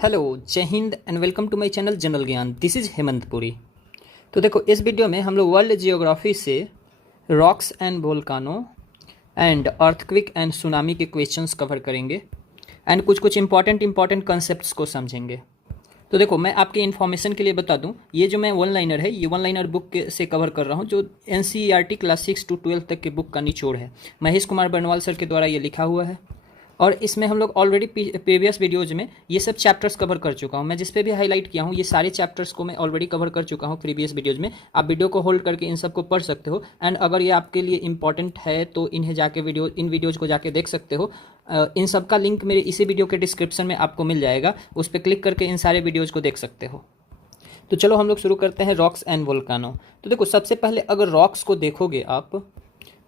Hello, जय हिंद and welcome to my channel general Gyan. This is Hemant Puri. तो देखो, इस वीडियो में हम लोग वर्ल्ड जियोग्राफी से rocks and volcano and earthquake and tsunami के क्वेश्चंस कवर करेंगे एंड कुछ कुछ इंपॉर्टेंट कंसेप्ट्स को समझेंगे। तो देखो, मैं आपके इन्फॉर्मेशन के लिए बता दूं, ये जो मैं वन लाइनर है, ये वन लाइनर बुक से कवर कर रहा हूँ, जो NCERT क्लास 6 to 12 तक के बुक का निचोड़ है। महेश कुमार बर्नवाल सर के द्वारा ये लिखा हुआ है और इसमें हम लोग ऑलरेडी प्रीवियस वीडियोज में ये सब चैप्टर्स कवर कर चुका हूँ। मैं जिस पे भी हाईलाइट किया हूँ, ये सारे चैप्टर्स को मैं ऑलरेडी कवर कर चुका हूँ प्रीवियस वीडियोज में। आप वीडियो को होल्ड करके इन सब को पढ़ सकते हो एंड अगर ये आपके लिए इंपॉर्टेंट है तो इन्हें जाके इन वीडियोज़ को जाके देख सकते हो। इन सब का लिंक मेरे इसी वीडियो के डिस्क्रिप्शन में आपको मिल जाएगा, उस पर क्लिक करके इन सारे वीडियोज़ को देख सकते हो। तो चलो हम लोग शुरू करते हैं रॉक्स एंड वोल्कानो। तो देखो, सबसे पहले अगर रॉक्स को देखोगे आप,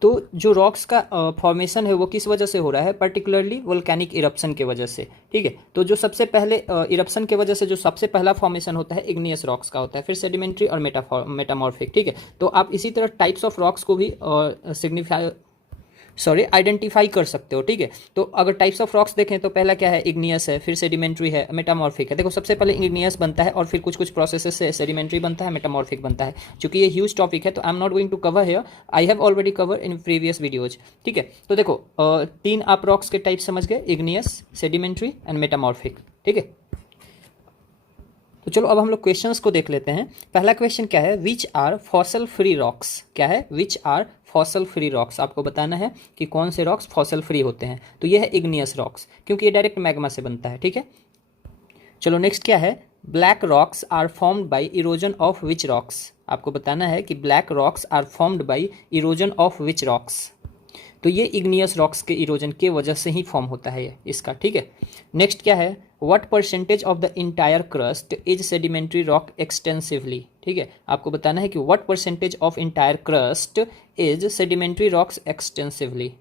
तो जो रॉक्स का फॉर्मेशन है वो किस वजह से हो रहा है, पर्टिकुलरली वोल्केनिक इरप्शन के वजह से। ठीक है, तो जो सबसे पहले इरप्शन के वजह से जो सबसे पहला फॉर्मेशन होता है इग्नियस रॉक्स का होता है, फिर सेडिमेंट्री और मेटामॉर्फिक। ठीक है, तो आप इसी तरह टाइप्स ऑफ रॉक्स को भी आइडेंटिफाई कर सकते हो। ठीक है, तो अगर टाइप्स ऑफ रॉक्स देखें तो पहला क्या है, इग्नियस है, फिर सेडिमेंट्री है, मेटामॉर्फिक है। देखो, सबसे पहले इग्नियस बनता है और फिर कुछ कुछ प्रोसेसेस से सेडिमेंट्री बनता है, मेटामॉर्फिक बनता है। चूंकि ये ह्यूज टॉपिक है तो I am not going to cover here, I have already cover in previous videos. ठीक है, तो देखो, तीन आप रॉक्स के टाइप समझ गए, इग्नियस, सेडिमेंट्री एंड मेटामॉर्फिक। ठीक है, तो चलो अब हम लोग क्वेश्चंस को देख लेते हैं। पहला क्वेश्चन क्या है, which are fossil free rocks. क्या है, which are fossil free rocks. आपको बताना है कि कौन से रॉक्स फॉसल फ्री होते हैं। तो ये है इग्नियस रॉक्स, क्योंकि ये डायरेक्ट मैग्मा से बनता है। ठीक है, चलो नेक्स्ट क्या है, black rocks are formed by erosion of which rocks. आपको बताना है कि black rocks are formed by erosion of which rocks. तो ये इग्नियस रॉक्स के इरोजन के वजह से ही फॉर्म होता है ये इसका। ठीक है, नेक्स्ट क्या है, what percentage of the entire crust is sedimentary rock extensively. ठीक है, आपको बताना है कि what percentage of entire crust is sedimentary rocks extensively.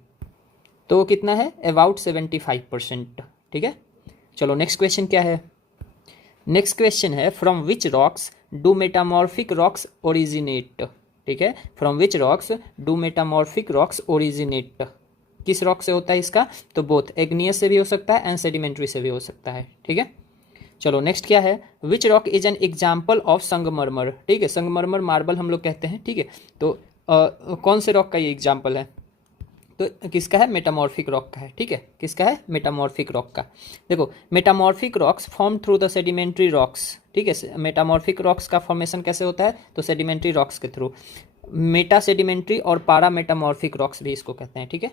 तो कितना है, अबाउट 75%। ठीक है, चलो नेक्स्ट क्वेश्चन क्या है, नेक्स्ट क्वेश्चन है, from which rocks do metamorphic rocks originate. ठीक है, from which rocks do metamorphic rocks originate. किस रॉक से होता है इसका, तो बोथ इग्नियस से भी हो सकता है एंड सेडिमेंट्री से भी हो सकता है। ठीक है, चलो नेक्स्ट क्या है, which rock is an example of संगमरमर। ठीक है, संगमरमर मार्बल हम लोग कहते हैं। ठीक है, तो कौन से रॉक का ये एग्जाम्पल है, तो किसका है, मेटामॉर्फिक रॉक का है। ठीक है, किसका है, मेटामॉर्फिक रॉक का। देखो, metamorphic rocks form through the sedimentary rocks. ठीक है, मेटामॉर्फिक रॉक्स का फॉर्मेशन कैसे होता है, तो सेडिमेंट्री रॉक्स के थ्रू। मेटा सेडिमेंट्री और पारा मेटामॉर्फिक रॉक्स भी इसको कहते हैं। ठीक है,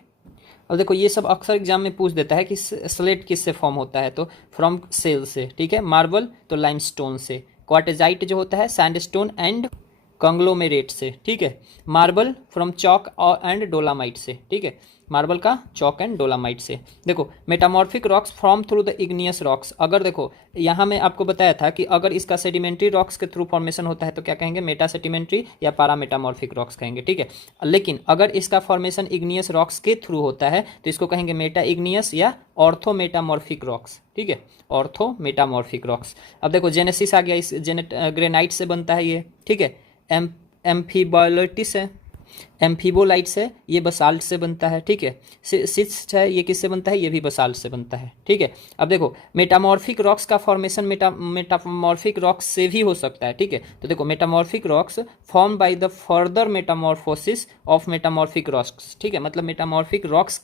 अब देखो, ये सब अक्सर एग्जाम में पूछ देता है कि स्लेट किससे फॉर्म होता है, तो फ्रॉम सेल से। ठीक है, मार्बल तो लाइमस्टोन से, क्वार्टेजाइट जो होता है सैंडस्टोन एंड कंग्लोमेरेट से। ठीक है, marble from chalk and dolomite से। ठीक है, मार्बल का चॉक एंड डोलामाइट से। देखो, metamorphic rocks form through the igneous rocks. अगर देखो, यहाँ मैं आपको बताया था कि अगर इसका सेडिमेंट्री रॉक्स के थ्रू फॉर्मेशन होता है तो क्या कहेंगे, मेटा सेडिमेंट्री या पारा मेटामॉर्फिक रॉक्स कहेंगे। ठीक है, लेकिन अगर इसका फॉर्मेशन इग्नियस रॉक्स के थ्रू होता है तो इसको कहेंगे मेटा इग्नियस या ऑर्थो मेटामॉर्फिक रॉक्स। ठीक है, ऑर्थो मेटामॉर्फिक रॉक्स। अब देखो, जेनेसिस आ गया, इस ग्रेनाइट से बनता है ये। ठीक है, एम्फीबोलाइटिस है, एम्फीबोलाइट्स है, ये बसाल्ट से बनता है। ठीक है, सिस्ट है, ये किससे बनता है, ये भी बसाल्ट से बनता है। ठीक है, अब देखो, मेटामॉर्फिक रॉक्स का फॉर्मेशन मेटामॉर्फिक रॉक्स से भी हो सकता है। ठीक है, तो देखो, metamorphic rocks form by the further Metamorphosis of metamorphic rocks. ठीक है, मतलब मेटामॉर्फिक रॉक्स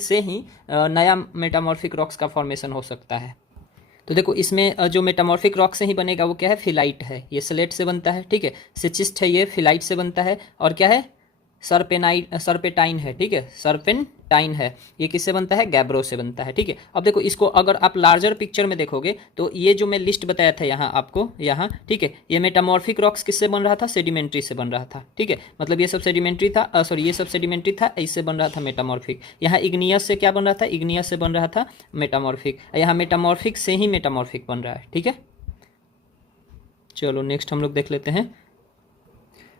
से ही नया मेटामॉर्फिक रॉक्स का फॉर्मेशन हो सकता है। तो देखो, इसमें जो मेटामॉर्फिक रॉक से ही बनेगा वो क्या है, फिलाइट है, ये स्लेट से बनता है। ठीक है, सिचिस्ट है, ये फिलाइट से बनता है। और क्या है, सरपेटाइन है। ठीक है, सरपेंटाइन है, ये किससे बनता है, गैब्रो से बनता है। ठीक है, अब देखो, इसको अगर आप लार्जर पिक्चर में देखोगे तो ये जो मैं लिस्ट बताया था यहाँ आपको, यहाँ, ठीक है, ये मेटामॉर्फिक रॉक्स किससे बन रहा था, सेडिमेंट्री से बन रहा था। ठीक है, मतलब ये सब सेडिमेंट्री था, सॉरी, ये सब सेडिमेंट्री था, इससे बन रहा था मेटामॉर्फिक। यहाँ इग्नियस से क्या बन रहा था, इग्नियस से बन रहा था मेटामॉर्फिक, यहाँ मेटामॉर्फिक से ही मेटामॉर्फिक बन रहा है। ठीक है, चलो नेक्स्ट हम लोग देख लेते हैं।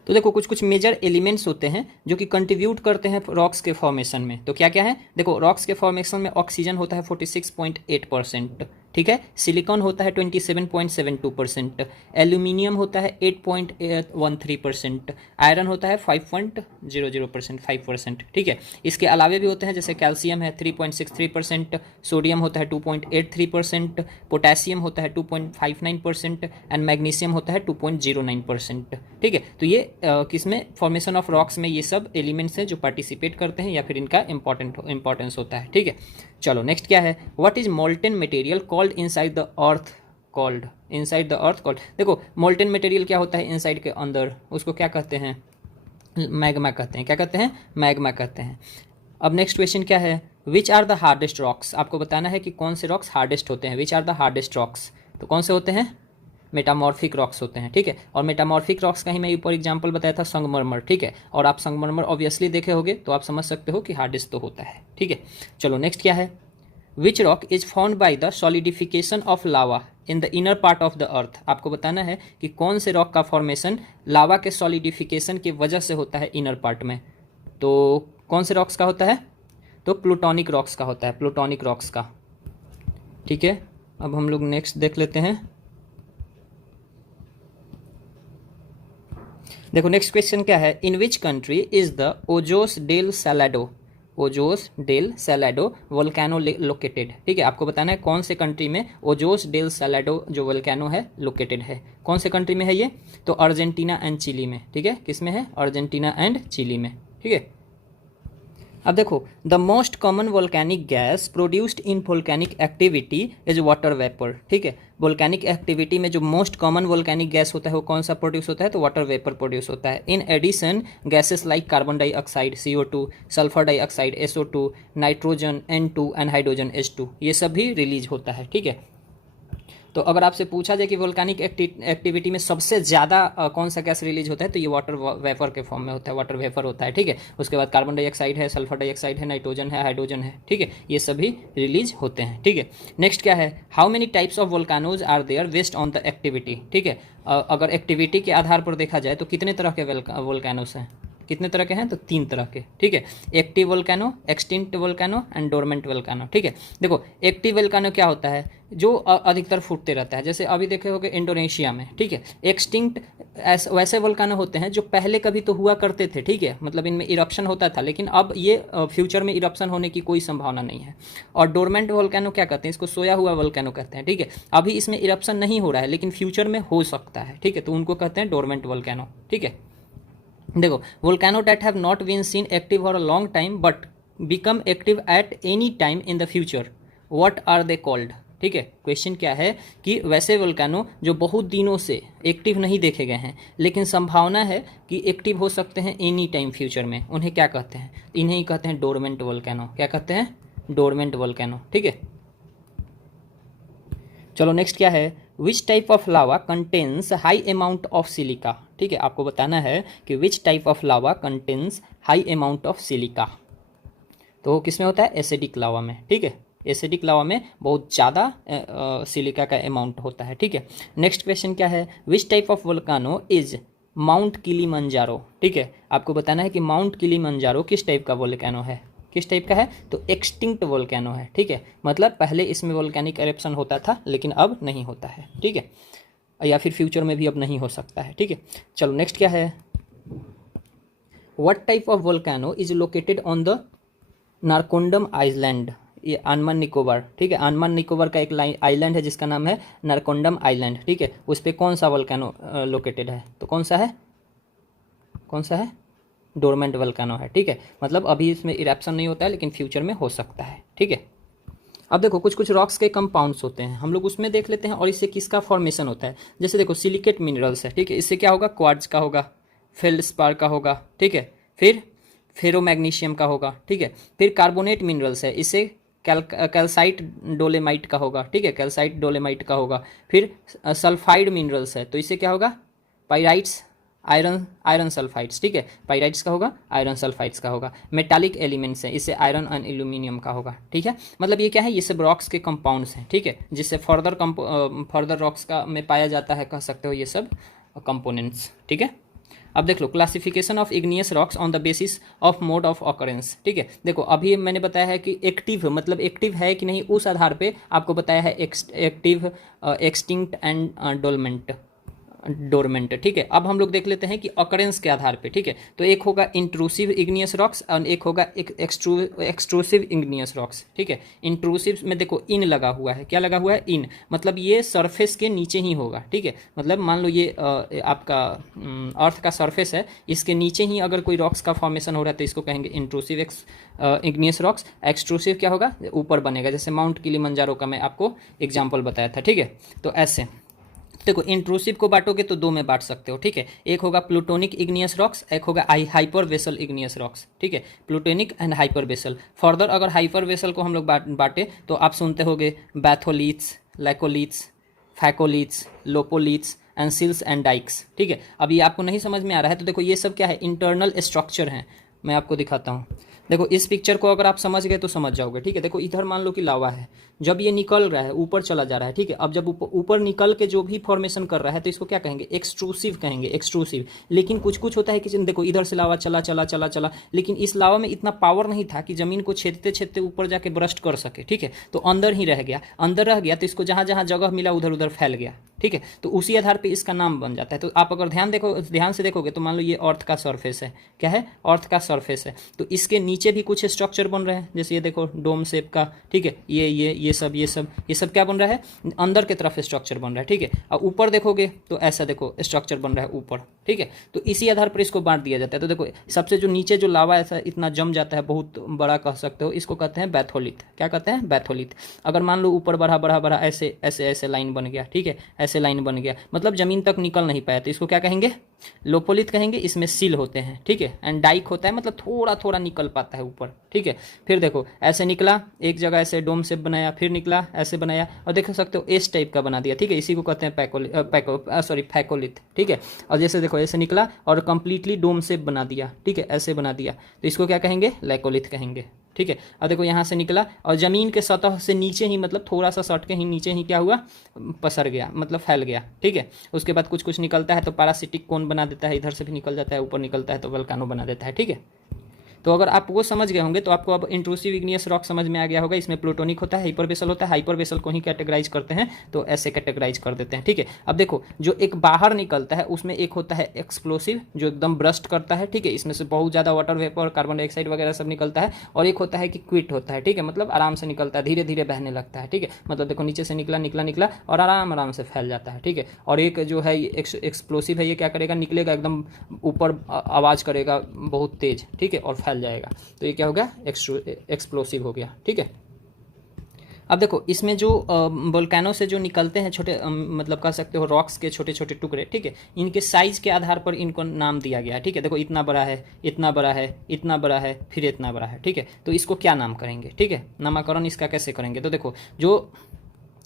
तो देखो, कुछ कुछ मेजर एलिमेंट्स होते हैं जो कि कंट्रीब्यूट करते हैं रॉक्स के फॉर्मेशन में। तो क्या क्या है, देखो, रॉक्स के फॉर्मेशन में ऑक्सीजन होता है 46.8%। ठीक है। सिलिकॉन होता है 27.72%, एल्यूमिनियम होता है 8.13%, आयरन होता है 5.00%, 5%, ठीक है। इसके अलावे भी होते हैं, जैसे कैल्शियम है 3.63%, सोडियम होता है 2.83%, पोटेशियम होता है 2.59% एंड मैग्नीशियम होता है 2.09%, ठीक है। तो ये किसमें, फॉर्मेशन ऑफ रॉक्स में ये सब एलिमेंट्स हैं जो पार्टिसिपेट करते हैं या फिर इनका इंपॉर्टेंस होता है, ठीक है। चलो नेक्स्ट क्या है, what is molten material called inside the earth, called inside the earth called. देखो मोल्टेन मटेरियल क्या होता है इनसाइड के अंदर, उसको क्या कहते हैं, मैग्मा कहते हैं। क्या कहते हैं, मैग्मा कहते हैं। अब नेक्स्ट क्वेश्चन क्या है, which are the hardest rocks, आपको बताना है कि कौन से रॉक्स हार्डेस्ट होते हैं। Which are the hardest rocks, तो कौन से होते हैं, मेटामॉर्फिक रॉक्स होते हैं, ठीक है। और मेटामॉर्फिक रॉक्स का ही मैं ऊपर एग्जांपल बताया था संगमरमर, ठीक है। और आप संगमरमर ऑब्वियसली देखे होगे तो आप समझ सकते हो कि हार्डेस्ट तो होता है, ठीक है। चलो नेक्स्ट क्या है, which rock is found by the solidification of lava in the inner part of the earth, आपको बताना है कि कौन से रॉक का फॉर्मेशन लावा के सॉलिडिफिकेशन की वजह से होता है इनर पार्ट में। तो कौन से रॉक्स का होता है, तो प्लूटोनिक रॉक्स का होता है, प्लूटोनिक रॉक्स का, ठीक है। अब हम लोग नेक्स्ट देख लेते हैं। देखो नेक्स्ट क्वेश्चन क्या है, in which country is the Ojos del Salado, Ojos del Salado volcano located, ठीक है। आपको बताना है कौन से कंट्री में ओजोस डेल सैलाडो जो वोल्केनो है लोकेटेड है, कौन से कंट्री में है ये, तो अर्जेंटीना एंड चिली में, ठीक है। किस में है, अर्जेंटीना एंड चिली में, ठीक है। अब देखो, the most common volcanic gas produced in volcanic activity is water vapour, ठीक है। वोल्केनिक एक्टिविटी में जो मोस्ट कॉमन वोल्केनिक गैस होता है वो कौन सा प्रोड्यूस होता है, तो वाटर वेपर प्रोड्यूस होता है। In addition gases like carbon dioxide CO2, sulphur dioxide SO2, nitrogen N2 and hydrogen H2, ये सब भी रिलीज होता है, ठीक है। तो अगर आपसे पूछा जाए कि वोल्केनिक एक्टिविटी में सबसे ज़्यादा कौन सा गैस रिलीज होता है, तो ये वाटर वेपर के फॉर्म में होता है, वाटर वेपर होता है, ठीक है। उसके बाद कार्बन डाइऑक्साइड है, सल्फर डाइऑक्साइड है, नाइट्रोजन है, हाइड्रोजन है, ठीक है। ये सभी रिलीज होते हैं, ठीक है। नेक्स्ट क्या है, how many types of volcanoes are there based on the activity, ठीक है। अगर एक्टिविटी के आधार पर देखा जाए तो कितने तरह के वोल्कानोज हैं, कितने तरह के हैं, तो 3 तरह के, ठीक है। Active volcano, extinct volcano and dormant volcano, ठीक है। देखो एक्टिव वोल्केनो क्या होता है, जो अधिकतर फूटते रहता है, जैसे अभी देखे होगे इंडोनेशिया में, ठीक है। एक्सटिंक्ट वैसे वोल्केनो होते हैं जो पहले कभी तो हुआ करते थे, ठीक है, मतलब इनमें इरप्शन होता था, लेकिन अब ये फ्यूचर में इरप्शन होने की कोई संभावना नहीं है। और डोरमेंट वोल्केनो क्या कहते हैं, इसको सोया हुआ वोल्केनो कहते हैं, ठीक है। अभी इसमें इरप्शन नहीं हो रहा है लेकिन फ्यूचर में हो सकता है, ठीक है, तो उनको कहते हैं डोरमेंट वोल्केनो, ठीक है। देखो, volcano that have not been seen active for a long time but become active at any time in the future, what are they called, ठीक है। क्वेश्चन क्या है कि वैसे वोल्केनो जो बहुत दिनों से एक्टिव नहीं देखे गए हैं लेकिन संभावना है कि एक्टिव हो सकते हैं एनी टाइम फ्यूचर में, उन्हें क्या कहते हैं, इन्हें ही कहते हैं डोरमेंट वोल्केनो। क्या कहते हैं, डोरमेंट वोल्केनो, ठीक है। चलो नेक्स्ट क्या है, which type of lava contains high amount of silica, ठीक है। आपको बताना है कि विच type of lava contains high amount of silica, तो किस में होता है, एसिडिक लावा में, ठीक है। एसिडिक लावा में बहुत ज़्यादा सिलिका का अमाउंट होता है, ठीक है। नेक्स्ट क्वेश्चन क्या है, which type of volcano is Mount Kilimanjaro, ठीक है। आपको बताना है कि माउंट किलिमंजारो किस टाइप का वोल्केनो है, किस टाइप का है, तो एक्सटिंक्ट वोल्केनो है, ठीक है। मतलब पहले इसमें वोल्केनिक एरप्शन होता था लेकिन अब नहीं होता है, ठीक है, या फिर फ्यूचर में भी अब नहीं हो सकता है, ठीक है। चलो नेक्स्ट क्या है, what type of volcano is located on the Narcondam island, ये अंडमान निकोबार, ठीक है। अंडमान निकोबार का एक आइलैंड है जिसका नाम है नारकोंडम आइलैंड, ठीक है। उस पर कौन सा वोल्केनो लोकेटेड है, तो कौन सा है, कौन सा है, डोरमेंट वोल्केनो है, ठीक है। मतलब अभी इसमें इरेप्शन नहीं होता है लेकिन फ्यूचर में हो सकता है, ठीक है। अब देखो कुछ कुछ रॉक्स के कंपाउंड्स होते हैं, हम लोग उसमें देख लेते हैं और इससे किसका फॉर्मेशन होता है। जैसे देखो सिलिकेट मिनरल्स है, ठीक है, इससे क्या होगा, क्वार्ट्ज का होगा, फेल्डस्पार का होगा, ठीक है, फिर फेरोमैग्नीशियम का होगा, ठीक है। फिर कार्बोनेट मिनरल्स है, इससे कैल्साइट डोलेमाइट का होगा, ठीक है, कैल्साइट डोलेमाइट का होगा। फिर सल्फाइड मिनरल्स है तो इससे क्या होगा, पाइराइट्स, आयरन सल्फाइड्स, ठीक है, पाइराइट्स का होगा, आयरन सल्फाइड्स का होगा। मेटालिक एलिमेंट्स है, इससे आयरन एंड एल्यूमिनियम का होगा, ठीक है। मतलब ये क्या है, ये सब रॉक्स के कंपाउंड्स हैं, ठीक है, जिससे फर्दर रॉक्स का में पाया जाता है, कह सकते हो ये सब कंपोनेंट्स, ठीक है। अब देख लो classification of igneous rocks on the basis of mode of occurrence. ठीक है, देखो अभी मैंने बताया है कि एक्टिव मतलब एक्टिव है कि नहीं, उस आधार पे आपको बताया है एक्टिव, एक्सटिंक्ट एंड डोरमेंट। ठीक है, अब हम लोग देख लेते हैं कि ऑकरेंस के आधार पे। ठीक है, तो एक होगा इंट्रूसिव इग्नियस रॉक्स और एक होगा एक्सट्रूसिव इग्नियस रॉक्स। ठीक है, इंट्रूसिव में देखो इन लगा हुआ है, क्या लगा हुआ है, इन, मतलब ये सरफेस के नीचे ही होगा। ठीक है, मतलब मान लो ये आपका अर्थ का सरफेस है, इसके नीचे ही अगर कोई रॉक्स का फॉर्मेशन हो रहा है तो इसको कहेंगे इंट्रूसिव इग्नियस रॉक्स। एक्सट्रूसिव क्या होगा, ऊपर बनेगा, जैसे माउंट किलिमंजारो का मैं आपको एग्जाम्पल बताया था। ठीक है, तो ऐसे देखो इंट्रूसिव को बांटोगे तो दो में बांट सकते हो। ठीक है, एक होगा प्लूटोनिक इग्नियस रॉक्स, एक होगा हाइपर वेसल इग्नियस रॉक्स। ठीक है, plutonic and hyper vessel. Further अगर हाइपर वेसल को हम लोग बांटे तो आप सुनते होगे बैथोलिथ्स, लैकोलिथ्स, फैकोलिथ्स, लोपोलिथ्स एंड सिल्स एंड डाइक्स। ठीक है, अब ये आपको नहीं समझ में आ रहा है तो देखो ये सब क्या है, इंटरनल स्ट्रक्चर है। मैं आपको दिखाता हूँ, देखो इस पिक्चर को अगर आप समझ गए तो समझ जाओगे। ठीक है, देखो इधर मान लो कि लावा है, जब ये निकल रहा है ऊपर चला जा रहा है। ठीक है, अब जब ऊपर निकल के जो भी फॉर्मेशन कर रहा है तो इसको क्या कहेंगे, एक्सट्रूसिव कहेंगे, एक्सट्रूसिव। लेकिन कुछ कुछ होता है कि देखो इधर से लावा चला चला चला चला, लेकिन इस लावा में इतना पावर नहीं था कि जमीन को छेदते छेदते ऊपर जाके ब्रस्ट कर सके। ठीक है, तो अंदर ही रह गया, अंदर रह गया तो इसको जहां जहां जगह मिला उधर उधर फैल गया। ठीक है, तो उसी आधार पर इसका नाम बन जाता है। तो आप अगर ध्यान से देखोगे तो मान लो ये अर्थ का सरफेस है, क्या है, अर्थ का सरफेस है, तो इसके नीचे भी कुछ स्ट्रक्चर बन रहे हैं, जैसे ये देखो डोम शेप का। ठीक है, ये सब क्या बन रहा है, अंदर की तरफ स्ट्रक्चर बन रहा है। ठीक है, और ऊपर देखोगे तो ऐसा देखो स्ट्रक्चर बन रहा है ऊपर। ठीक है, तो इसी आधार पर इसको बांट दिया जाता है। तो देखो सबसे जो नीचे जो लावा ऐसा इतना जम जाता है, बहुत बड़ा कह सकते हो, इसको कहते हैं बैथोलिथ। क्या कहते हैं, बैथोलिथ। अगर मान लो ऊपर बढ़ा बढ़ा बढ़ा ऐसे ऐसे ऐसे लाइन बन गया। ठीक है, ऐसे लाइन बन गया, मतलब जमीन तक निकल नहीं पाया, तो इसको क्या कहेंगे, लोपोलिथ कहेंगे। इसमें सील होते हैं। ठीक है, एंड डाइक होता है, मतलब थोड़ा थोड़ा निकल पाता है ऊपर। ठीक है, फिर देखो ऐसे निकला, एक जगह ऐसे डोम शेप बनाया, फिर निकला ऐसे बनाया, और देख सकते हो एस टाइप का बना दिया। ठीक है, इसी को कहते हैं फैकोलिथ। ठीक है, और जैसे देखो ऐसे निकला और कंप्लीटली डोम शेप बना दिया। ठीक है, ऐसे बना दिया तो इसको क्या कहेंगे, लैकोलिथ कहेंगे। ठीक है, और देखो यहाँ से निकला और जमीन के सतह से नीचे ही, मतलब थोड़ा सा सट के ही नीचे ही क्या हुआ, पसर गया, मतलब फैल गया। ठीक है, उसके बाद कुछ कुछ निकलता है तो पैरासिटिक कोन बना देता है, इधर से भी निकल जाता है, ऊपर निकलता है तो वल्कानो बना देता है। ठीक है, तो अगर आप वो समझ गए होंगे तो आपको अब इंट्रूसिव इग्नियस रॉक समझ में आ गया होगा। इसमें प्लूटोनिक होता है, हाइपरवेसल होता है, हाइपरवेसल को ही कैटेगराइज करते हैं तो ऐसे कैटेगराइज कर देते हैं। ठीक है, अब देखो जो एक बाहर निकलता है उसमें एक होता है एक्सप्लोसिव, जो एकदम ब्रस्ट करता है। ठीक है, इसमें से बहुत ज़्यादा वाटर वेपर, कार्बन डाइऑक्साइड वगैरह सब निकलता है, और एक होता है कि क्विट होता है। ठीक है, मतलब आराम से निकलता है, धीरे धीरे बहने लगता है। ठीक है, मतलब देखो नीचे से निकला निकला निकला और आराम से फैल जाता है। ठीक है, और एक जो है एक्सप्लोसिव है, ये क्या करेगा, निकलेगा एकदम ऊपर, आवाज़ करेगा बहुत तेज। ठीक है, और फैल जाएगा, तो क्या हो गया, एक्सप्लोसिव हो गया। ठीक है, अब देखो इसमें जो वोल्केनो से जो निकलते हैं छोटे, मतलब कह सकते हो रॉक्स के छोटे छोटे टुकड़े। ठीक है, इनके साइज के आधार पर इनको नाम दिया गया है। ठीक है, देखो इतना बड़ा है, इतना बड़ा है, इतना बड़ा है, फिर इतना बड़ा है। ठीक है, तो इसको क्या नाम करेंगे, ठीक है, नामकरण इसका कैसे करेंगे, तो देखो जो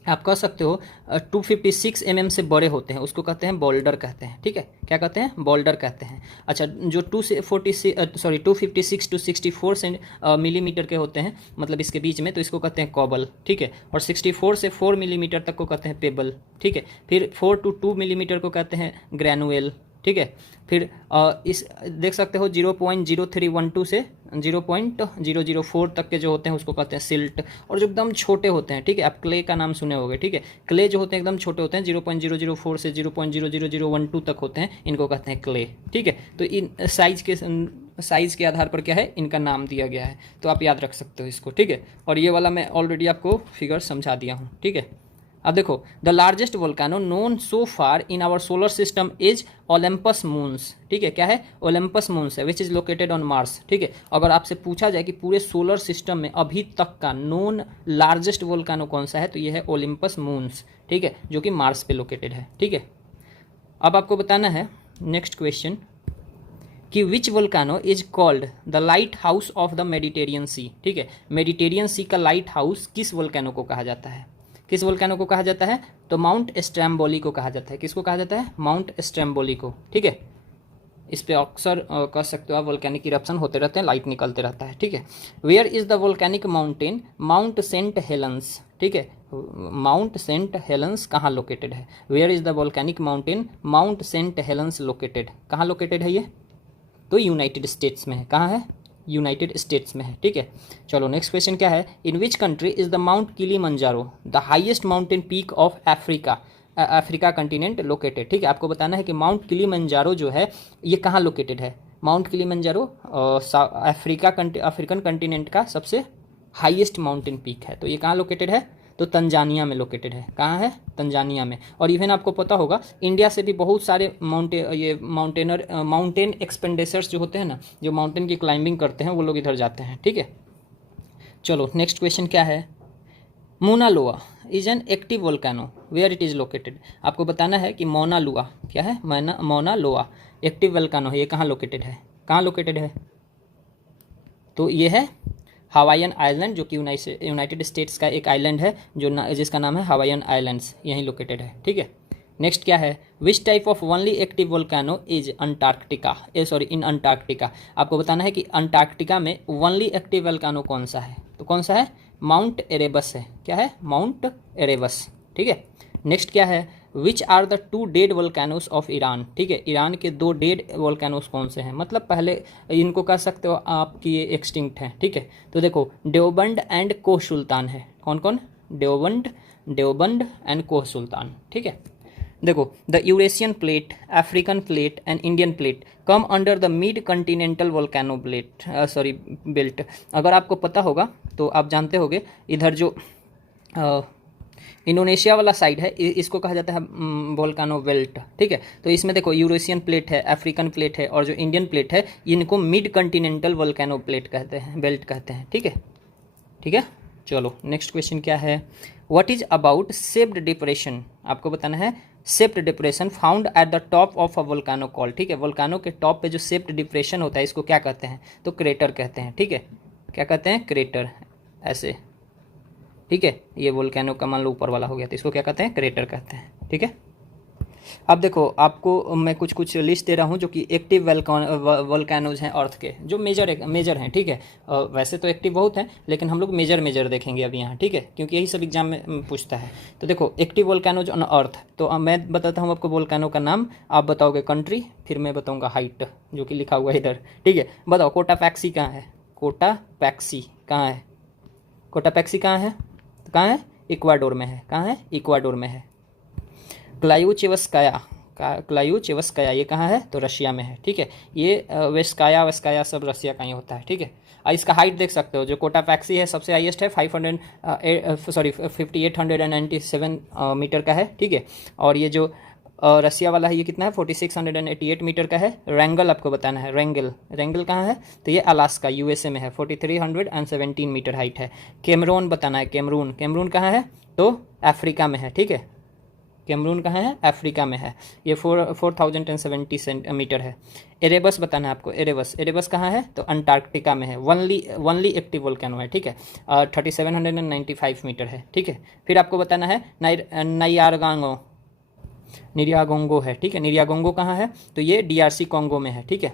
आप कह सकते हो 256 mm से बड़े होते हैं उसको कहते हैं बोल्डर कहते हैं। ठीक है, क्या कहते हैं, बोल्डर कहते हैं। अच्छा, जो 256 to 64 मिलीमीटर के होते हैं, मतलब इसके बीच में, तो इसको कहते हैं कॉबल। ठीक है, और 64 से 4 मिलीमीटर तक को कहते हैं पेबल। ठीक है, फिर 4 to 2 मिलीमीटर को कहते हैं ग्रैनुएल। ठीक है, फिर इस देख सकते हो 0.0312 से 0.004 तक के जो होते हैं उसको कहते हैं सिल्ट, और जो एकदम छोटे होते हैं। ठीक है, आप क्ले का नाम सुने होंगे। ठीक है, क्ले जो होते हैं एकदम छोटे होते हैं, 0.004 से 0.00012 तक होते हैं, इनको कहते हैं क्ले। ठीक है, तो इन साइज के आधार पर क्या है, इनका नाम दिया गया है, तो आप याद रख सकते हो इसको। ठीक है, और ये वाला मैं ऑलरेडी आपको फिगर समझा दिया हूँ। ठीक है, अब देखो the largest volcano known so far in our solar system is Olympus Mons. ठीक है, क्या है, ओलंपस मून्स है, which is located on Mars. ठीक है, अगर आपसे पूछा जाए कि पूरे सोलर सिस्टम में अभी तक का नोन लार्जेस्ट वोल्केनो कौन सा है, तो ये है ओलंपस मून्स। ठीक है, जो कि मार्स पे लोकेटेड है। ठीक है, अब आपको बताना है नेक्स्ट क्वेश्चन कि which volcano is called the lighthouse of the Mediterranean sea. ठीक है, मेडिटेरियन सी का लाइट हाउस किस वोल्केनो को कहा जाता है, किस वोल्केनो को कहा जाता है, तो माउंट स्ट्रैम्बोली को कहा जाता है। किसको कहा जाता है, माउंट स्ट्रैम्बोली को। ठीक है, इस पे अक्सर कह सकते हो आप वोल्केनिक इरप्शन होते रहते हैं, लाइट निकलते रहता है, ठीक है। Where is the volcanic mountain? Mount Saint Helens, ठीक है। माउंट सेंट हेलेंस कहाँ लोकेटेड है? Where is the volcanic mountain Mount Saint Helens located? कहाँ लोकेटेड है ये? तो यूनाइटेड स्टेट्स में है। कहाँ है? यूनाइटेड स्टेट्स में है, ठीक है। चलो नेक्स्ट क्वेश्चन क्या है? In which country is the Mount Kilimanjaro the highest mountain peak of Africa? Africa continent located, ठीक है। आपको बताना है कि माउंट किलिमंजारो जो है ये कहाँ लोकेटेड है। माउंट किलिमंजारो अफ्रीकन कंटिनेंट का सबसे हाईएस्ट माउंटेन पीक है, तो ये कहाँ लोकेटेड है? तो तंजानिया में लोकेटेड है। कहाँ है? तंजानिया में। और इवन आपको पता होगा इंडिया से भी बहुत सारे माउंटेन एक्सपेंडेसर्स जो होते हैं ना, जो माउंटेन की क्लाइंबिंग करते हैं, वो लोग इधर जाते हैं, ठीक है। चलो नेक्स्ट क्वेश्चन क्या है? Mauna Loa is an active volcano, where it is located? आपको बताना है कि मोना लोआ क्या है? मोना लोआ एक्टिव वोल्केनो है, ये कहाँ लोकेटेड है? कहाँ लोकेटेड है? तो ये है हवाईयन आइलैंड, जो कि यूनाइटेड स्टेट्स का एक आइलैंड है जिसका नाम है हवाईयन आइलैंड्स, यहीं लोकेटेड है, ठीक है। नेक्स्ट क्या है? Which type of only active volcano is Antarctica? In Antarctica. आपको बताना है कि अंटार्कटिका में ओनली एक्टिव वोल्केनो कौन सा है? तो कौन सा है? माउंट एरेबस है। क्या है? माउंट एरेबस, ठीक है। नेक्स्ट क्या है? Which are the 2 dead volcanoes of Iran? ठीक है, ईरान के 2 डेड वोल्केनोस कौन से हैं? मतलब पहले इनको कह सकते हो आप कि ये एक्सटिंक्ट हैं, ठीक है। तो देखो देवबंद एंड कोह सुल्तान है। कौन कौन? देवबंद एंड कोह सुल्तान, ठीक है। देखो the Eurasian plate, African plate and Indian plate come under the mid Continental volcano belt. अगर आपको पता होगा तो आप जानते होंगे इधर जो इंडोनेशिया वाला साइड है इसको कहा जाता है वोल्केनो बेल्ट, ठीक है। तो इसमें देखो यूरेशियन प्लेट है, अफ्रीकन प्लेट है और जो इंडियन प्लेट है इनको मिड कंटिनेंटल वोल्केनो प्लेट कहते हैं, बेल्ट कहते हैं, ठीक है, ठीक है। चलो नेक्स्ट क्वेश्चन क्या है? What is about shaped depression? आपको बताना है shaped depression found at the top of a volcano call, ठीक है। वोल्केनो के टॉप पे जो शेप्ड डिप्रेशन होता है इसको क्या कहते हैं? तो क्रेटर कहते हैं, ठीक है। क्या कहते हैं? क्रेटर, ऐसे, ठीक है। ये वोल्केनो का मान लो ऊपर वाला हो गया तो इसको क्या कहते हैं? क्रेटर कहते हैं, ठीक है। अब देखो आपको मैं कुछ लिस्ट दे रहा हूँ जो कि एक्टिव वोल्केनोज हैं अर्थ के, जो मेजर हैं, ठीक है। वैसे तो एक्टिव बहुत हैं लेकिन हम लोग मेजर देखेंगे अभी यहाँ, ठीक है, क्योंकि यही सब एग्जाम में पूछता है। तो देखो एक्टिव वोल्केनोज ऑन अर्थ, तो मैं बताता हूँ आपको वोल्केनो का नाम, आप बताओगे कंट्री, फिर मैं बताऊँगा हाइट जो कि लिखा हुआ है इधर, ठीक है। बताओ कोटापैक्सी कहाँ है? कोटापैक्सी कहाँ है? कोटापैक्सी कहाँ है? तो कहाँ है? इक्वाडोर में है। कहाँ है? इक्वाडोर में है। क्लायूचेवस्काया ये कहाँ है? तो रशिया में है, ठीक है। ये वेस्काया सब रशिया का ही होता है, ठीक है। इसका हाइट देख सकते हो, जो कोटापैक्सी है सबसे हाईएस्ट है 5897 मीटर का है, ठीक है। और ये जो रसिया वाला है ये कितना है? 4688 मीटर का है। रैंगल आपको बताना है, रैंगल कहाँ है? तो ये अलास्का यूएसए में है, 4317 मीटर हाइट है। कैमरून बताना है, कैमरून कहाँ है? तो अफ्रीका में है, ठीक है। कैमरून कहाँ है? अफ्रीका में है। ये 4070 मीटर है। एरेबस बताना है आपको, एरेबस कहाँ है? तो अंटार्कटिका में है। वनली एक्टिव वोल्केनो है, ठीक है। 3795 मीटर है, ठीक है। फिर आपको बताना है निरियागोंगो है, ठीक है। निरियागोंगो कहाँ है? तो ये DRC कॉन्गो में है, ठीक है।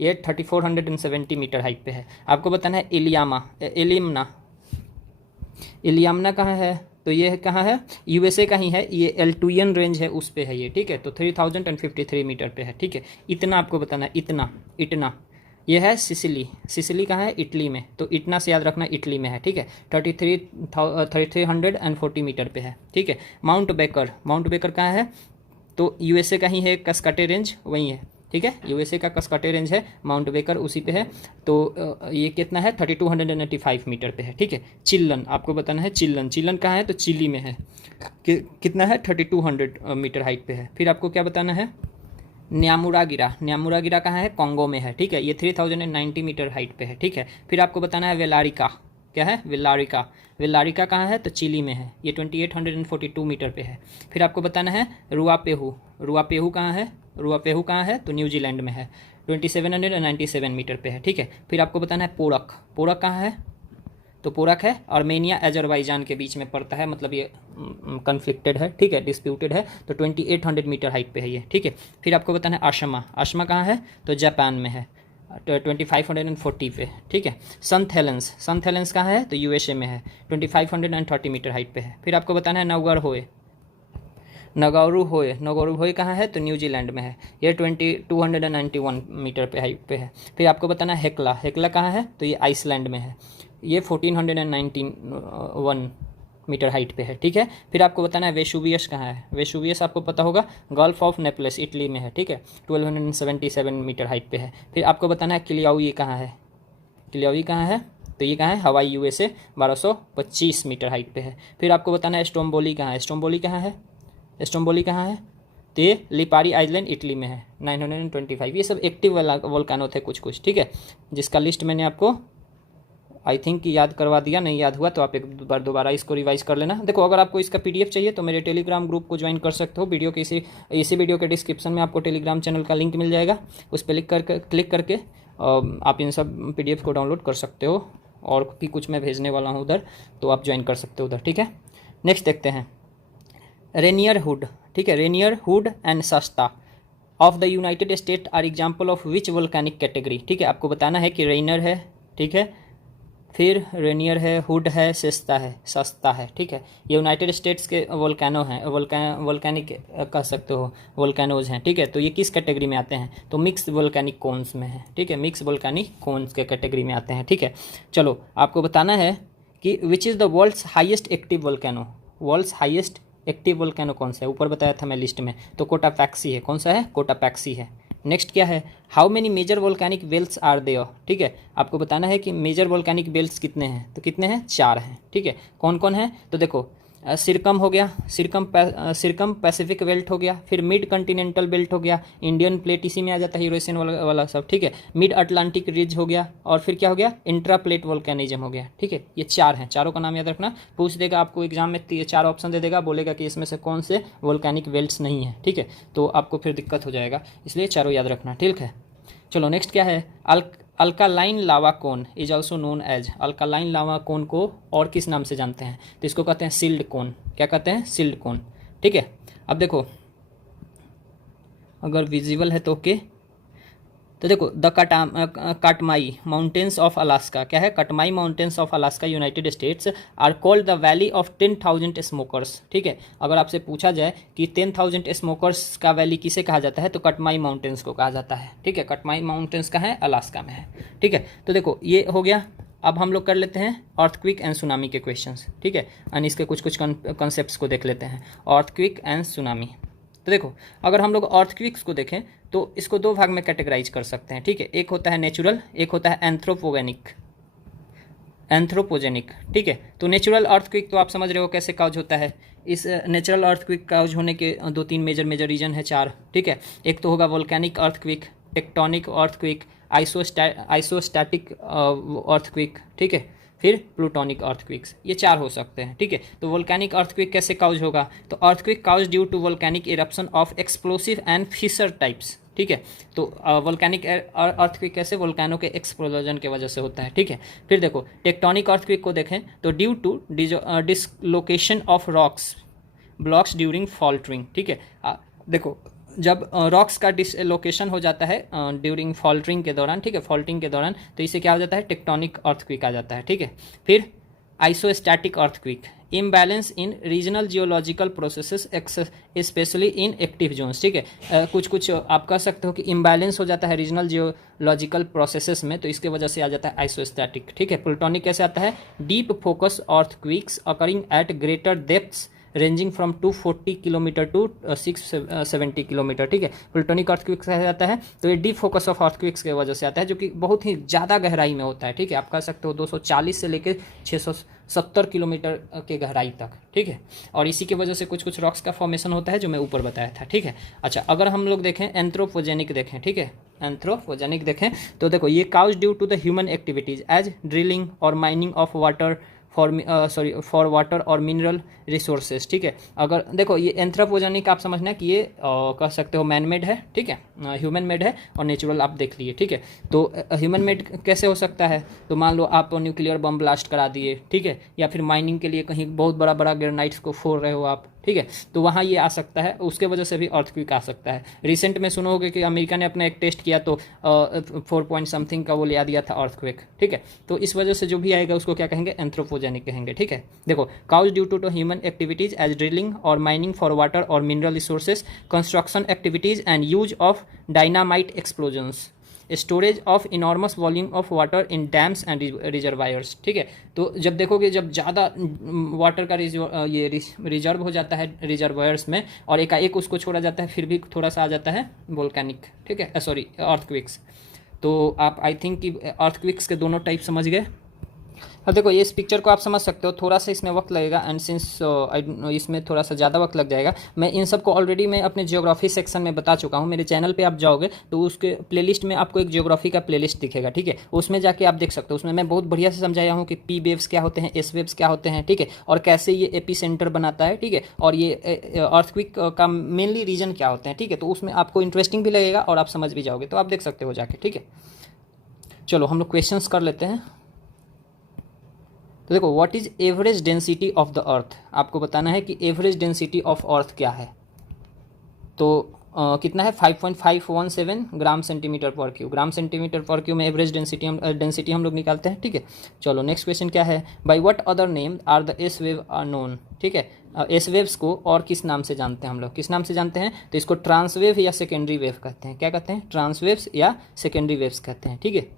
ये 3470 मीटर हाइट पे है। आपको बताना है इलियामना कहाँ है? तो ये कहाँ है? यूएसए का ही है, ये एल्टुयन रेंज है उस पे है ये, ठीक है। तो 3053 मीटर पे है, ठीक है। इतना आपको बताना है, इतना ये है सिसिली कहाँ है? इटली में। तो इतना से याद रखना, इटली में है, ठीक है। 3340 मीटर पे है, ठीक है। माउंट बेकर कहाँ है? तो यूएसए का ही है, कस्काटे रेंज वही है, ठीक है। यूएसए का कस्काटे रेंज है, माउंट बेकर उसी पे है। तो ये कितना है? 3285 मीटर पे है, ठीक है। चिल्लन आपको बताना है, चिल्लन कहाँ है? तो चिली में है। कितना है? 3200 मीटर हाइट पे है। फिर आपको क्या बताना है? न्यामुरागिरा कहाँ है? कॉन्गो में है, ठीक है। ये 3090 मीटर हाइट पे है, ठीक है। फिर आपको बताना है वेलारिका, क्या है? वेलारिका कहाँ है? तो चिली में है, ये 2842 मीटर पे है। फिर आपको बताना है रुआपेहू कहाँ है? रुआपेहू कहाँ है? तो न्यूजीलैंड में है, 2797 मीटर पे है, ठीक है। फिर आपको बताना है पोरक कहाँ है? तो पोरक है आर्मेनिया अजरबैजान के बीच में पड़ता है, मतलब ये कन्फ्लिक्टेड है, ठीक है, डिस्प्यूटेड है। तो 2800 मीटर हाइट पे है ये, ठीक है। फिर आपको बताना है आशमा, आशमा कहाँ है, तो जापान में है, 2540 पे, ठीक है। संत हेलेंस, संत हेलेंस कहाँ है, तो यूएसए में है, 2530 मीटर हाइट पे है। फिर आपको बताना है नौगढ़ नगारू होए कहाँ है, तो न्यूजीलैंड में है, ये 291 मीटर पे हाइट पे है। फिर आपको बताना है हेक्ला, हेक्ला कहाँ है, तो ये आइसलैंड में है, ये 1491 मीटर हाइट पे है, ठीक है। फिर आपको बताना है वेसुवियस कहाँ है, वेसुवियस आपको पता होगा गल्फ ऑफ नेपल्स इटली में है, ठीक है, 1277 मीटर हाइट पे है। फिर आपको बताना है किलियाई कहाँ है, किलियाई कहाँ है, तो ये कहाँ है, हवाई यूएसए, 1225 मीटर हाइट पे है। फिर आपको बताना है स्टोम्बोली कहाँ है, स्टोम्बोली कहाँ है, स्टोम्बोली कहाँ है, तो ये लिपारी आइलैंड इटली में है, 925। ये सब एक्टिव वोल्केनो थे कुछ कुछ, ठीक है, जिसका लिस्ट मैंने आपको आई थिंक याद करवा दिया, नहीं याद हुआ तो आप एक बार दोबारा इसको रिवाइज कर लेना। देखो अगर आपको इसका पीडीएफ चाहिए तो मेरे टेलीग्राम ग्रुप को ज्वाइन कर सकते हो, वीडियो के इसी वीडियो के डिस्क्रिप्शन में आपको टेलीग्राम चैनल का लिंक मिल जाएगा, उस पर क्लिक करके आप इन सब पीडीएफ को डाउनलोड कर सकते हो, और भी कुछ मैं भेजने वाला हूँ उधर, तो आप ज्वाइन कर सकते हो उधर, ठीक है। नेक्स्ट देखते हैं रेनियर हुड, ठीक है, Rainier Hood and Shasta of the United State are example of which volcanic category, ठीक है। आपको बताना है कि रेनियर है, ठीक है, फिर रेनियर है, हुड है, सस्ता है, ठीक है। ये यूनाइटेड स्टेट्स के वोल्केनो हैं, वोल्केनिक कह सकते हो, वोल्केनोज हैं, ठीक है। तो ये किस कैटेगरी में आते हैं, तो मिक्स वोल्केनिक कोन्स में है, ठीक है, मिक्स वोल्केनिक कोन्स के कैटेगरी में आते हैं, ठीक है। चलो आपको बताना है कि which is the world's highest active volcano, world's highest active volcano कौन सा है, ऊपर बताया था मैं लिस्ट में, तो कोटापैक्सी है, कौन सा है, कोटापैक्सी है। नेक्स्ट क्या है, how many major volcanic belts are there, ठीक है। आपको बताना है कि मेजर वोल्केनिक बेल्ट्स कितने हैं, तो कितने हैं, 4 हैं, ठीक है। कौन कौन है, तो देखो सिरकम हो गया, सिरकम पैसिफिक बेल्ट हो गया, फिर मिड कॉन्टिनेंटल बेल्ट हो गया, इंडियन प्लेट इसी में आ जाता है, यूरेशियन वाला सब, ठीक है। मिड अटलांटिक रिज हो गया, और फिर क्या हो गया, इंट्रा प्लेट वोल्केनिज्म हो गया, ठीक है। ये 4 हैं, चारों का नाम याद रखना, पूछ देगा आपको एग्जाम में, 4 ऑप्शन दे देगा, बोलेगा कि इसमें से कौन से वोल्केनिक बेल्ट्स नहीं है, ठीक है, तो आपको फिर दिक्कत हो जाएगा, इसलिए चारों याद रखना, ठीक है। चलो नेक्स्ट क्या है, alkaline lava cone is also known as, alkaline lava cone को और किस नाम से जानते हैं, तो इसको कहते हैं सिल्ड कोन, क्या कहते हैं, सिल्ड कोन, ठीक है। अब देखो अगर विजिबल है तो ओके, तो देखो the Katmai mountains of Alaska, क्या है, Katmai mountains of Alaska United States are called the valley of 10,000 smokers, ठीक है। अगर आपसे पूछा जाए कि 10,000 स्मोकर्स का वैली किसे कहा जाता है, तो कटमाई माउंटेन्स को कहा जाता है, ठीक है। कटमाई माउंटेन्स का है, अलास्का में है, ठीक है। तो देखो ये हो गया, अब हम लोग कर लेते हैं अर्थक्विक एंड सुनामी के क्वेश्चंस, ठीक है, और इसके कुछ कुछ कॉन्सेप्ट्स को देख लेते हैं, अर्थक्विक एंड सुनामी। तो देखो अगर हम लोग अर्थक्विक्स को देखें तो इसको 2 भाग में कैटेगराइज कर सकते हैं, ठीक है। एक होता है नेचुरल, एक होता है एंथ्रोपोजेनिक, ठीक है। तो नेचुरल अर्थक्विक तो आप समझ रहे हो कैसे काउज होता है। इस नेचुरल अर्थक्विक काउज होने के 2-3 मेजर रीजन है, 4, ठीक है। एक तो होगा volcanic earthquake, tectonic earthquake, isostatic earthquake, ठीक है, फिर प्लूटोनिक अर्थक्विक्स, ये 4 हो सकते हैं, ठीक है। तो वोल्केनिक अर्थक्विक कैसे काउज होगा, तो earthquake cause due to volcanic eruption of explosive and fissure types, ठीक है। तो वोल्केनिक अर्थक्विक कैसे, वोल्केनो के एक्सप्लोजन की वजह से होता है, ठीक है। फिर देखो टेक्टोनिक अर्थक्विक को देखें तो due to dislocation of rocks blocks during faltering, ठीक है। देखो जब रॉक्स का डिसलोकेशन हो जाता है ड्यूरिंग फॉल्टरिंग के दौरान, ठीक है, फॉल्टिंग के दौरान, तो इसे क्या हो जाता है, टेक्टोनिक अर्थक्विक आ जाता है, ठीक है। फिर isostatic earthquake, imbalance in regional geological processes specially in active zones, ठीक है। कुछ आप कह सकते हो कि इम्बैलेंस हो जाता है रीजनल जियोलॉजिकल प्रोसेसेस में, तो इसके वजह से आ जाता है आइसोस्टैटिक, ठीक है। प्लूटोनिक कैसे आता है, deep focus earthquakes occurring at greater depths ranging from 240 kilometre to 670 kilometre, ठीक है। प्लूटोनिक अर्थक्विक्स कहा जाता है, तो ये डीप फोकस ऑफ अर्थक्विक्स की वजह से आता है, जो कि बहुत ही ज़्यादा गहराई में होता है, ठीक है। आप कह सकते हो 240 से लेकर 670 किलोमीटर के गहराई तक, ठीक है। और इसी की वजह से कुछ रॉक्स का फॉर्मेशन होता है जो मैं ऊपर बताया था, ठीक है। अच्छा अगर हम लोग देखें एंथ्रोपोजेनिक देखें, ठीक है, एंथ्रोपोजेनिक देखें तो देखो ये cause due to the human activities as drilling और mining of water for water और मिनरल रिसोर्सेज, ठीक है। अगर देखो ये एंथ्रोपोजेनिक आप समझना कि ये कह सकते हो मैन मेड है, ठीक है, ह्यूमन मेड है, और नेचुरल आप देख लिए, ठीक है। तो ह्यूमन मेड कैसे हो सकता है, तो मान लो आप न्यूक्लियर बम ब्लास्ट करा दिए, ठीक है, या फिर माइनिंग के लिए कहीं बहुत बड़ा बड़ा ग्रेनाइट्स को फोड़ रहे हो आप, ठीक है, तो वहाँ ये आ सकता है, उसके वजह से भी अर्थक्वेक आ सकता है। रिसेंट में सुनोगे कि अमेरिका ने अपना एक टेस्ट किया तो 4 पॉइंट समथिंग का वो ले दिया था अर्थक्वेक, ठीक है। तो इस वजह से जो भी आएगा उसको क्या कहेंगे, एंथ्रोपोजेनिक कहेंगे, ठीक है। देखो cause due to human activities as drilling और माइनिंग फॉर वाटर और mineral resources, construction activities and use of dynamite explosions, storage of enormous volume of water in dams and reservoirs, ठीक है। तो जब देखोगे जब ज़्यादा वाटर का ये रिजर्व हो जाता है रिजर्वायर्स में, और एकाएक उसको छोड़ा जाता है, फिर भी थोड़ा सा आ जाता है वोल्केनिक, ठीक है, सॉरी अर्थक्वेक्स। तो आप आई थिंक कि अर्थक्वेक्स के दोनों टाइप समझ गए। अब देखो ये इस पिक्चर को आप समझ सकते हो, थोड़ा सा इसमें वक्त लगेगा, एंड सिंस इसमें थोड़ा सा ज़्यादा वक्त लग जाएगा, मैं इन सब को ऑलरेडी मैं अपने जियोग्राफी सेक्शन में बता चुका हूँ। मेरे चैनल पे आप जाओगे तो उसके प्लेलिस्ट में आपको एक जियोग्राफी का प्लेलिस्ट दिखेगा, ठीक है, उसमें जाके आप देख सकते हो। उसमें मैं बहुत बढ़िया से समझाया हूँ कि पी वेव्स क्या होते हैं, एस वेव्स क्या होते हैं, ठीक है, और कैसे ये एपी सेंटर बनाता है, ठीक है, और ये अर्थक्वेक का मेनली रीजन क्या होते हैं, ठीक है। तो उसमें आपको इंटरेस्टिंग भी लगेगा और आप समझ भी जाओगे, तो आप देख सकते हो जाके, ठीक है। चलो हम लोग क्वेश्चंस कर लेते हैं। तो देखो what is average density of the earth, आपको बताना है कि एवरेज डेंसिटी ऑफ अर्थ क्या है। तो कितना है 5.517 ग्राम सेंटीमीटर पर क्यू, ग्राम सेंटीमीटर पर क्यू में एवरेज डेंसिटी हम लोग निकालते हैं, ठीक है। चलो नेक्स्ट क्वेश्चन क्या है, by what other name are the S wave are known, ठीक है। एस वेव्स को और किस नाम से जानते हैं हम लोग, किस नाम से जानते हैं, तो इसको ट्रांसवेव या सेकेंडरी वेव कहते हैं। क्या कहते हैं, ट्रांसवेव्स या सेकेंडरी वेव्स कहते हैं, ठीक है।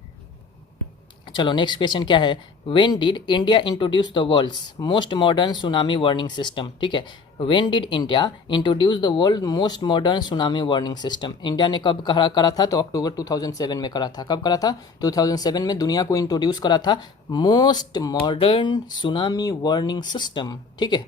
चलो नेक्स्ट क्वेश्चन क्या है, when did India introduce the world's most modern tsunami warning system, ठीक है। When did India introduce the world most modern tsunami warning system, India ने कब करा था, तो अक्टूबर 2007 में करा था। कब करा था, 2007 में दुनिया को इंट्रोड्यूस करा था most modern tsunami warning system, ठीक है।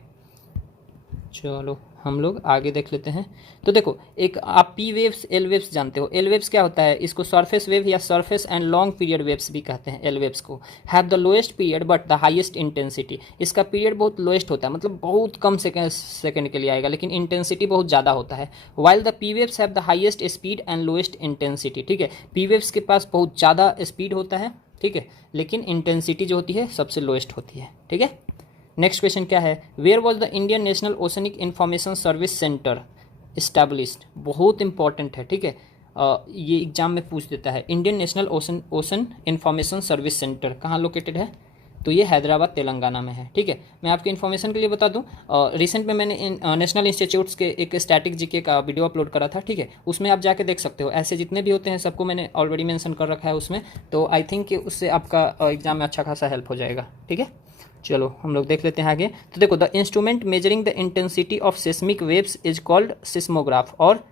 चलो हम लोग आगे देख लेते हैं। तो देखो एक आप पी वेव्स एल वेव्स जानते हो, एल वेव्स क्या होता है, इसको सरफेस वेव या surface and long period waves भी कहते हैं। एल वेव्स को have the lowest period but the highest intensity, इसका पीरियड बहुत लोएस्ट होता है, मतलब बहुत कम सेकेंड के लिए आएगा, लेकिन इंटेंसिटी बहुत ज़्यादा होता है। While the P waves have the highest speed and lowest intensity, ठीक है, पी वेव्स के पास बहुत ज़्यादा स्पीड होता है, ठीक है, लेकिन इंटेंसिटी जो होती है सबसे लोएस्ट होती है, ठीक है। नेक्स्ट क्वेश्चन क्या है, where was the Indian National Oceanic Information Service Centre established, बहुत इंपॉर्टेंट है, ठीक है। ये एग्जाम में पूछ देता है, Indian National Ocean Information Service Centre कहाँ लोकेटेड है, तो ये हैदराबाद तेलंगाना में है, ठीक है। मैं आपके इन्फॉर्मेशन के लिए बता दूं, रिसेंट में मैंने नेशनल इंस्टीट्यूट्स के एक स्टैटिक जीके का वीडियो अपलोड करा था, ठीक है, उसमें आप जाके देख सकते हो। ऐसे जितने भी होते हैं सबको मैंने ऑलरेडी मेंशन कर रखा है उसमें, तो आई थिंक कि उससे आपका एग्जाम में अच्छा खासा हेल्प हो जाएगा, ठीक है। चलो हम लोग देख लेते हैं आगे। तो देखो the instrument measuring the intensity of seismic waves is called seismograph, और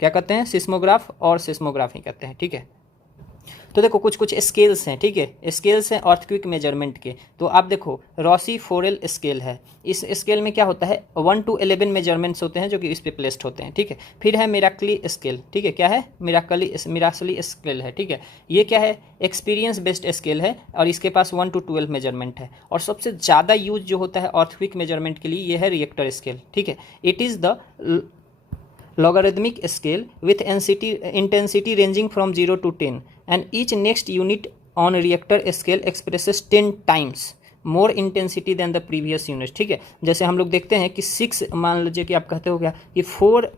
क्या कहते हैं, सिस्मोग्राफ और सिस्मोग्राफी कहते हैं, ठीक है। तो देखो कुछ कुछ स्केल्स हैं, ठीक है, स्केल्स हैं अर्थक्वेक मेजरमेंट के। तो आप देखो रॉसी फोरेल स्केल है, इस स्केल में क्या होता है 1 to 11 मेजरमेंट्स होते हैं जो कि इस पे प्लेस्ड होते हैं, ठीक है। फिर है मिराकली स्केल, ठीक है, क्या है मिराकली स्केल है, ठीक है। ये क्या है, एक्सपीरियंस बेस्ड स्केल है, और इसके पास 1 to 12 मेजरमेंट है। और सबसे ज़्यादा यूज जो होता है अर्थक्वेक मेजरमेंट के लिए ये है रिएक्टर स्केल, ठीक है। It is the logarithmic scale with intensity ranging from 0 to 10 and each next unit on reactor scale expresses 10 times more intensity than the previous unit, ठीक है। जैसे हम लोग देखते हैं कि 6 मान लीजिए कि आप कहते हो क्या कि 4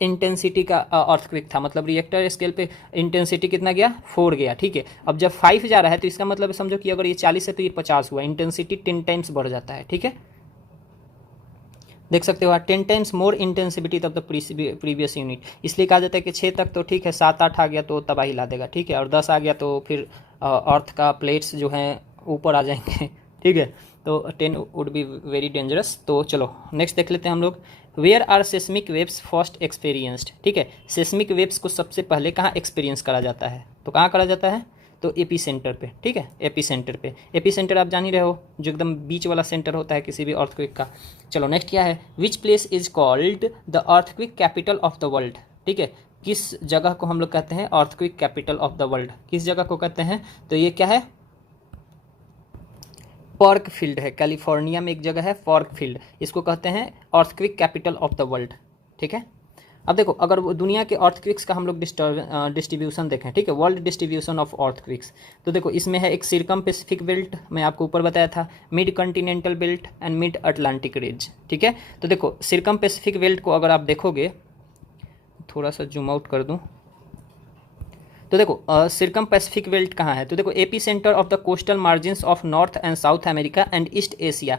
इंटेंसिटी का अर्थक्वेक था, मतलब रिएक्टर स्केल पे इंटेंसिटी कितना गया 4 गया, ठीक है। अब जब 5 जा रहा है तो इसका मतलब समझो कि अगर ये 40 है तो ये 50 हुआ, इंटेंसिटी 10 टाइम्स बढ़ जाता है, ठीक है। देख सकते हो 10 times more intensity of the previous unit, इसलिए कहा जाता है कि 6 तक तो ठीक है, 7 8 आ गया तो तबाही ला देगा, ठीक है, और 10 आ गया तो फिर अर्थ का प्लेट्स जो हैं ऊपर आ जाएंगे, ठीक है। तो 10 वुड बी वेरी डेंजरस। तो चलो नेक्स्ट देख लेते हैं हम लोग, where are seismic waves first experienced, ठीक है। सेस्मिक वेव्स को सबसे पहले कहाँ एक्सपीरियंस करा जाता है, तो कहाँ करा जाता है, तो एपी सेंटर पे, ठीक है, एपी सेंटर पे। एपी सेंटर आप जान ही रहे हो, जो एकदम बीच वाला सेंटर होता है किसी भी अर्थक्वेक का। चलो नेक्स्ट क्या है, which place is called the earthquake capital of the world, ठीक है। किस जगह को हम लोग कहते हैं earthquake capital of the world, किस जगह को कहते हैं, तो ये क्या है, पर्क फील्ड है, कैलिफोर्निया में एक जगह है पर्क फील्ड, इसको कहते हैं earthquake capital of the world. ठीक है, अब देखो अगर वो दुनिया के अर्थक्विक्स का हम लोग डिस्ट्रीब्यूशन देखें, ठीक है, वर्ल्ड डिस्ट्रीब्यूशन ऑफ अर्थक्विक्स, तो देखो इसमें है एक सिरकम पैसिफिक बेल्ट, मैं आपको ऊपर बताया था, mid continental belt and mid Atlantic ridge. ठीक है, तो देखो सिरकम पैसिफिक बेल्ट को अगर आप देखोगे, थोड़ा सा जूम आउट कर दूं, तो देखो सिरकम पैसिफिक बेल्ट कहाँ है, तो देखो AP centre of the coastal margins of north and south America and east Asia,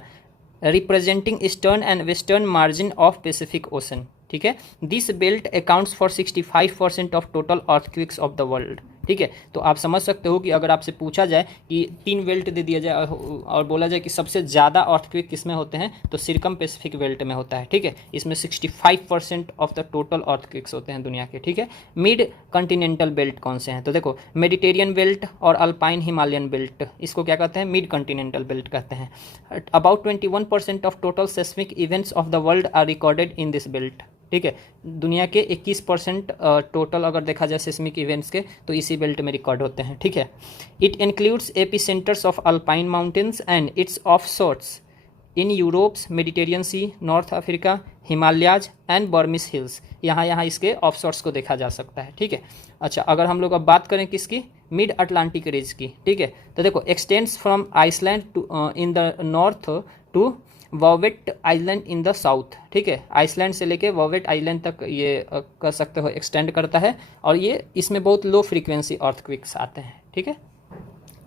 representing eastern and western margin of Pacific ocean. ठीक है, this belt accounts for 65% of total earthquakes of the world. ठीक है, तो आप समझ सकते हो कि अगर आपसे पूछा जाए कि 3 बेल्ट दे दिया जाए और बोला जाए कि सबसे ज़्यादा अर्थक्विक किस में होते हैं, तो सिरकम पैसिफिक बेल्ट में होता है। ठीक है, इसमें 65% ऑफ द टोटल अर्थक्विक्स होते हैं दुनिया के। ठीक है, मिड कॉन्टिनेंटल बेल्ट कौन से हैं, तो देखो मेडिटेरियन बेल्ट और अल्पाइन हिमालयन बेल्ट, इसको क्या कहते हैं, मिड कॉन्टिनेंटल बेल्ट कहते हैं। About 21% of total seismic events of the world are recorded in this belt. ठीक है, दुनिया के 21% टोटल अगर देखा जाए सिस्मिक इवेंट्स के, तो इसी बेल्ट में रिकॉर्ड होते हैं। ठीक है, it includes epicentres of Alpine mountains and its offshoots in Europe's, Mediterranean Sea, North Africa, Himalayas and Burmese hills, यहाँ इसके ऑफ शोर्ट्स को देखा जा सकता है। ठीक है, अच्छा अगर हम लोग अब बात करें किसकी, मिड अटलांटिक रिज की। ठीक है, तो देखो extends from Iceland to in the north to Bouvet island in the south. ठीक है, आइसलैंड से लेके वॉवेट आइलैंड तक ये कर सकते हो एक्सटेंड करता है, और ये इसमें बहुत लो फ्रीक्वेंसी अर्थक्विक्स आते हैं। ठीक है,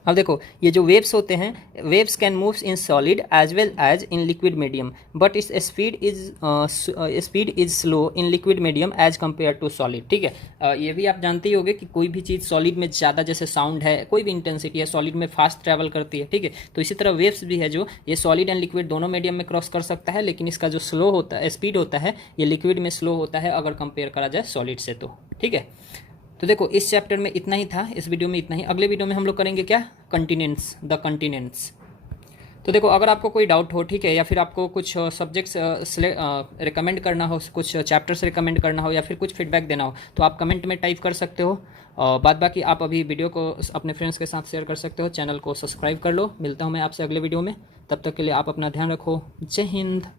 अब देखो ये जो वेव्स होते हैं, waves can move in solid as well as in liquid medium, but is speed is slow in liquid medium as compare to solid. ठीक है, ये भी आप जानते ही होंगे कि कोई भी चीज़ सॉलिड में ज़्यादा, जैसे साउंड है, कोई भी इंटेंसिटी है, सॉलिड में फास्ट ट्रैवल करती है। ठीक है, तो इसी तरह वेव्स भी है जो ये सॉलिड एंड लिक्विड दोनों मीडियम में क्रॉस कर सकता है, लेकिन इसका जो स्लो होता है, स्पीड होता है, ये लिक्विड में स्लो होता है अगर कंपेयर करा जाए सॉलिड से। तो ठीक है, तो देखो इस चैप्टर में इतना ही था, इस वीडियो में इतना ही। अगले वीडियो में हम लोग करेंगे क्या, कंटिनेंट्स, द कंटिनेंट्स। तो देखो अगर आपको कोई डाउट हो, ठीक है, या फिर आपको कुछ सब्जेक्ट्स रिकमेंड करना हो, कुछ चैप्टर्स रिकमेंड करना हो, या फिर कुछ फीडबैक देना हो, तो आप कमेंट में टाइप कर सकते हो। बाद बाकी आप अभी वीडियो को अपने फ्रेंड्स के साथ शेयर कर सकते हो, चैनल को सब्सक्राइब कर लो। मिलता हूँ मैं आपसे अगले वीडियो में, तब तक के लिए आप अपना ध्यान रखो। जय हिंद।